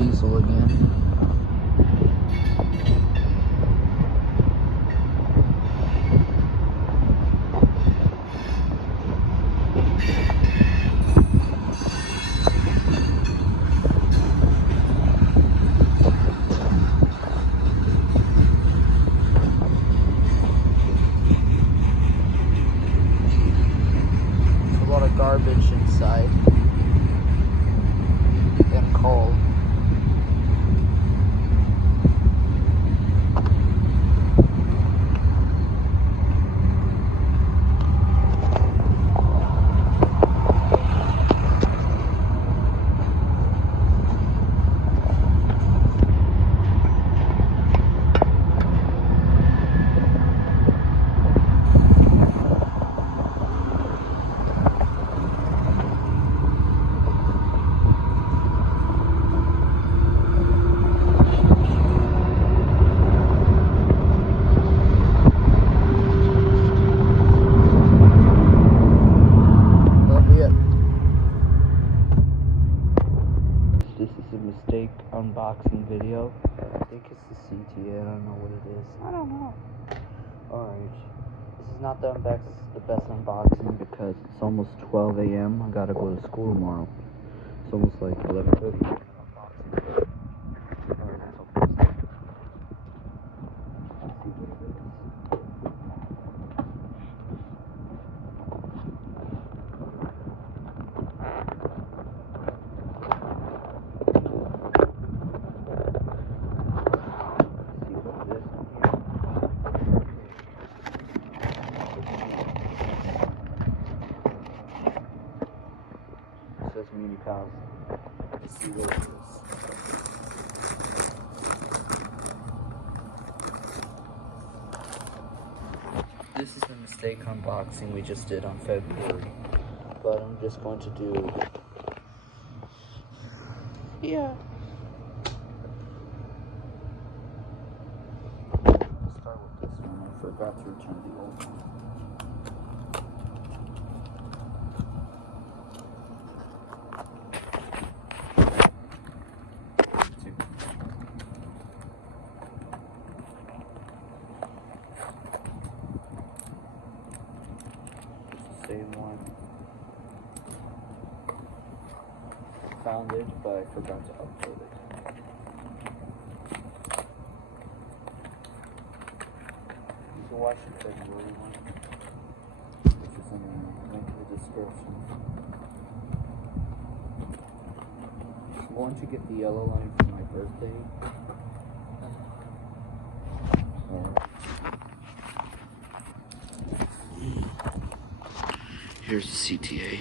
diesel again. Garbage inside and coal. This is a mistake unboxing video. I think it's the CTA. I don't know what it is. I don't know. Alright. This is not the best unboxing because it's almost 12 a.m. I gotta go to school tomorrow. It's almost like 11:30. Munipals. Let's see what it is. This is a mistake unboxing we just did on February, but I'm just going to do, yeah. Let's start with this one. I forgot to return the old one. Same one. Found it, but I forgot to upload it. You can watch the February one, which is in the link in the description. I'm going to get the yellow line for my birthday. Here's the CTA.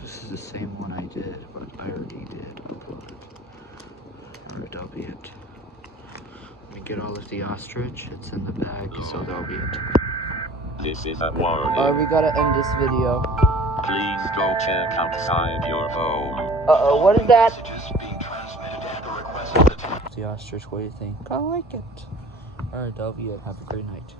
This is the same one I did, but I already did upload it. That'll be it. Let me get all of the ostrich. It's in the bag, so that'll be it. This is a warning. Alright, we gotta end this video. Please go check outside your home. Uh-oh, what is that? The ostrich, what do you think? I like it. Alright, that'll be it. Have a great night.